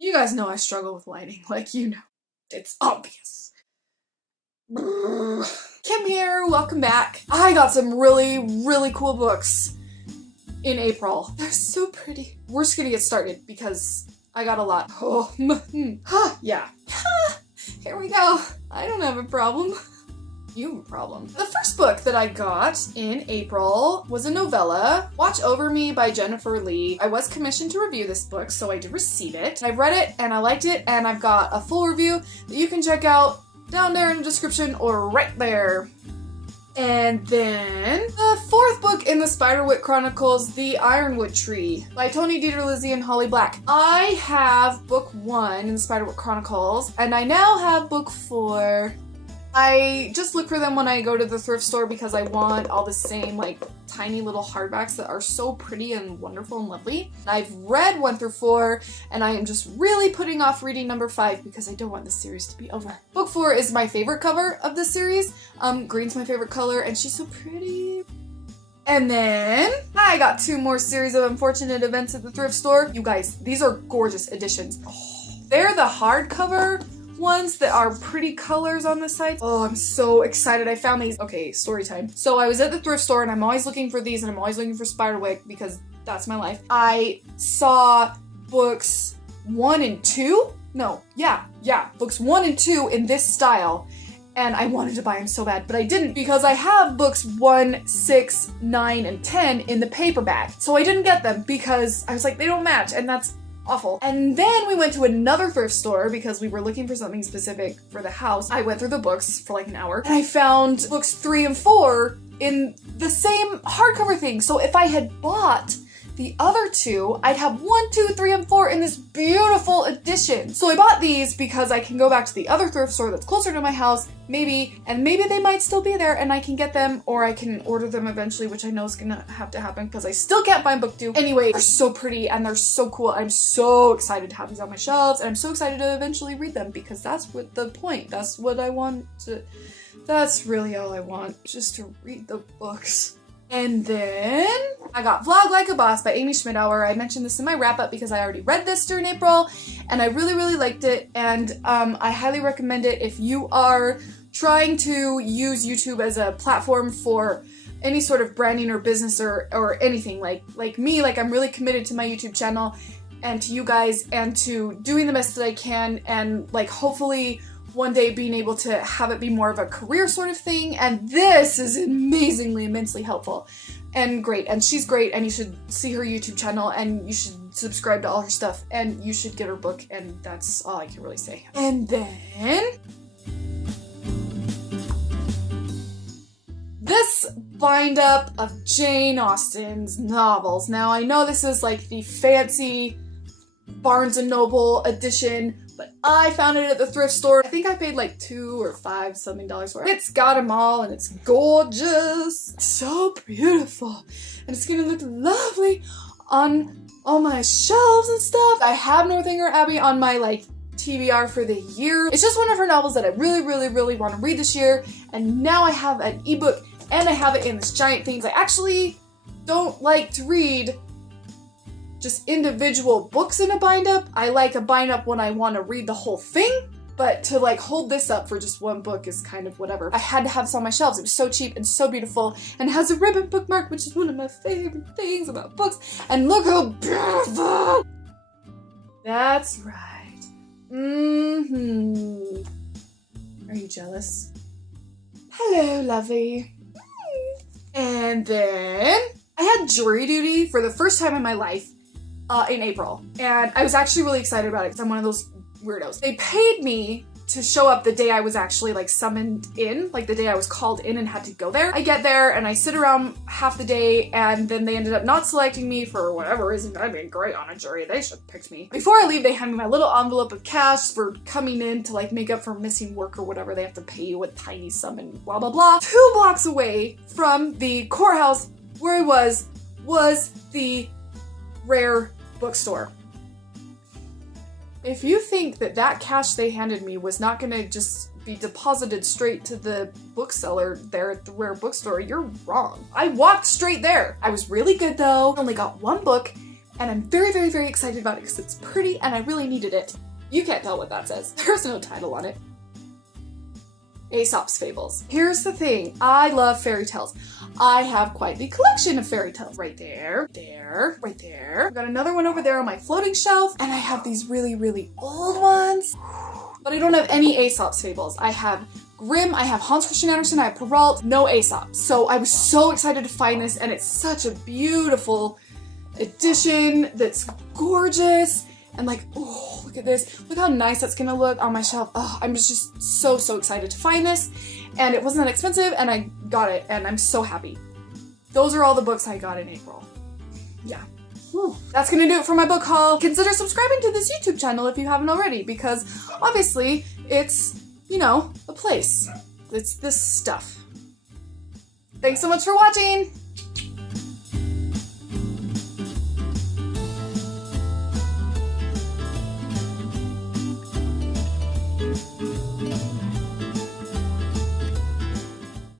You guys know I struggle with lighting, like, you know. It's obvious. Kim here, welcome back. I got some really, really cool books in April. They're so pretty. We're just gonna get started because I got a lot. Oh, yeah. Here we go. I don't have a problem. You have a problem. The first book that I got in April was a novella, Watch Over Me by Jennifer Lee. I was commissioned to review this book, so I did receive it. I read it and I liked it, and I've got a full review that you can check out down there in the description or right there. And then the fourth book in the Spiderwick Chronicles, The Ironwood Tree by Tony DiTerlizzi and Holly Black. I have book 1 in the Spiderwick Chronicles, and I now have book 4. I just look for them when I go to the thrift store because I want all the same like tiny little hardbacks that are so pretty and wonderful and lovely. I've read 1 through 4 and I am just really putting off reading number 5 because I don't want this series to be over. Book 4 is my favorite cover of this series. Green's my favorite color and she's so pretty. And then I got 2 more series of Unfortunate Events at the thrift store. You guys, these are gorgeous editions. They're the hardcover ones that are pretty colors on the sides. Oh, I'm so excited. I found these. Okay, story time. So I was at the thrift store and I'm always looking for these and I'm always looking for Spiderwick because that's my life. I saw books 1 and 2. No, yeah, books 1 and 2 in this style. And I wanted to buy them so bad, but I didn't because I have books 1, 6, 9, and 10 in the paperback. So I didn't get them because I was like, they don't match, and that's awful. And then we went to another thrift store because we were looking for something specific for the house. I went through the books for like an hour and I found books 3 and 4 in the same hardcover thing. So if I had bought the other 2, I'd have 1, 2, 3, and 4 in this beautiful edition. So I bought these because I can go back to the other thrift store that's closer to my house, maybe, and maybe they might still be there and I can get them, or I can order them eventually, which I know is gonna have to happen because I still can't find book 2. Anyway, they're so pretty and they're so cool. I'm so excited to have these on my shelves and I'm so excited to eventually read them because that's what the point. That's what I want to, that's really all I want, just to read the books. And then I got Vlog Like a Boss by Amy Schmittauer. I mentioned this in my wrap-up because I already read this during April and I really, really liked it, and I highly recommend it if you are trying to use YouTube as a platform for any sort of branding or business or anything like me. Like, I'm really committed to my YouTube channel and to you guys and to doing the best that I can, and like hopefully one day being able to have it be more of a career sort of thing, and this is amazingly, immensely helpful and great, and she's great, and you should see her YouTube channel and you should subscribe to all her stuff and you should get her book, and that's all I can really say. And then this bind up of Jane Austen's novels. Now I know this is like the fancy Barnes & Noble edition, but I found it at the thrift store. I think I paid like $2 or $5 something for it. It's got them all and it's gorgeous. It's so beautiful. And it's gonna look lovely on all my shelves and stuff. I have Northanger Abbey on my like TBR for the year. It's just one of her novels that I really, really, really want to read this year. And now I have an ebook and I have it in this giant thing. I actually don't like to read just individual books in a bind-up. I like a bind-up when I want to read the whole thing, but to like hold this up for just one book is kind of whatever. I had to have this on my shelves. It was so cheap and so beautiful, and it has a ribbon bookmark, which is one of my favorite things about books. And look how beautiful! That's right. Are you jealous? Hello, lovey. And then I had jury duty for the first time in my life in April, and I was actually really excited about it because I'm one of those weirdos. They paid me to show up the day I was actually like summoned in, like the day I was called in and had to go there. I get there and I sit around half the day, and then they ended up not selecting me for whatever reason. I'd been great on a jury. They should have picked me. Before I leave, they hand me my little envelope of cash for coming in to like make up for missing work or whatever. They have to pay you a tiny sum and blah, blah, blah. 2 blocks away from the courthouse where I was the Rare bookstore. If you think that that cash they handed me was not gonna just be deposited straight to the bookseller there at the Rare bookstore, you're wrong. I walked straight there. I was really good though. I only got 1 book and I'm very, very, very excited about it because it's pretty and I really needed it. You can't tell what that says. There's no title on it. Aesop's Fables. Here's the thing, I love fairy tales. I have quite the collection of fairy tales. Right there, there, right there. I've got another one over there on my floating shelf, and I have these really, really old ones. But I don't have any Aesop's Fables. I have Grimm, I have Hans Christian Andersen, I have Perrault, no Aesop. So I was so excited to find this, and it's such a beautiful edition that's gorgeous. And like, oh, look at this. Look how nice that's gonna look on my shelf. Oh, I'm just so, so excited to find this. And it wasn't that expensive, and I got it, and I'm so happy. Those are all the books I got in April. Yeah. Whew. That's gonna do it for my book haul. Consider subscribing to this YouTube channel if you haven't already, because obviously it's, you know, a place. It's this stuff. Thanks so much for watching!